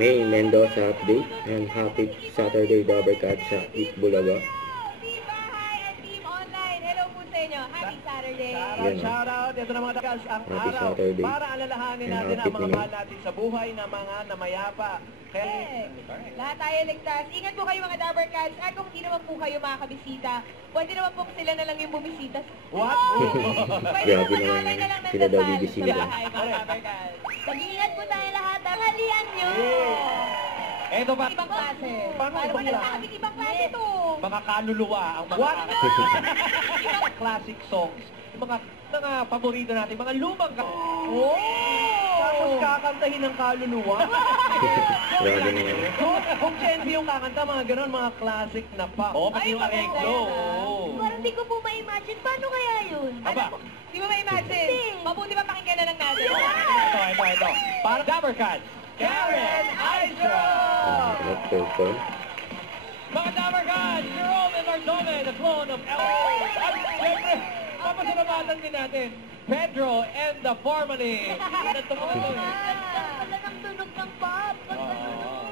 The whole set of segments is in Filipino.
May Mendoza update and happy Saturday Dabber Cat sa Eat Bulaga. Team Bahay and Team Online. Hello po sa inyo. Happy Saturday. Shoutout. Ito na mga dakas ang Happy araw Saturday. para alalahanin And natin happy ang mga Pinoy. mahal natin sa buhay na mga namayapa. Correct. Lahat tayo ligtas. Ingat po kayo mga Dabber Cats. At kung hindi naman po kayo makakabisita, pwede naman po sila na lang yung bumisita. What? Pwede Grabe naman naman online na lang sila daw nagdasal bibisita. sa bahay mga Dabber Cats. Mag-iingat po tayo lahat. Tanghalian nyo. Ito ba? Ibang klase. Paano Para ibang ba klase? nasabing ibang klase to? Mga kaluluwa ang mga What? classic songs. Yung mga paborito natin, mga lumang Oh! Tapos kakantahin ng kaluluwa. Grabe naman. Kung Gen Z yung kakanta, mga gano'n, mga classic na pa. Oo, pati Ay, yung maganda areglo. yan, ah. Oo. Parang di ko po ma-imagine. Paano kaya yun? Aba, Di mo ma-imagine? Mabuti pa pakinggan na lang natin. ito. Para Dabber Cats, Karen Aisha! Not person. Mga Dabber Cats, Jerome and Martome, the clone of Elvis. At siyempre, papasalamatan din natin, Pedro and the Formally. Wala ng tunog ng pop.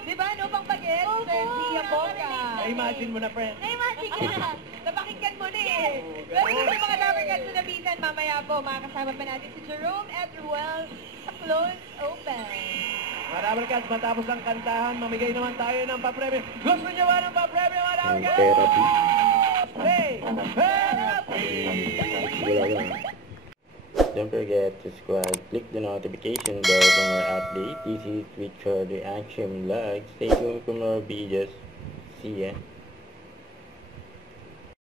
Di ba, no? Pang baget? Opo, Sergia Boca. Na-imagine mo na, friend. Na-imagine ko na. Napakinggan mo na eh. Pero yung mga Dabber Cats na nabitan, mamaya po, makakasama pa natin si Jerome at Ruel sa Close Open. Mga Dabber Cats, matapos ang kantahan, mamigay naman tayo ng papremyo. Gusto niyo ba ng papremyo, mga Dabber And Cats? therapy. Hey! Therapy! Bulaga. Don't forget to subscribe, click the notification bell for more updates. This is Twitch for the Action Vlog. Stay tuned for more videos. See ya.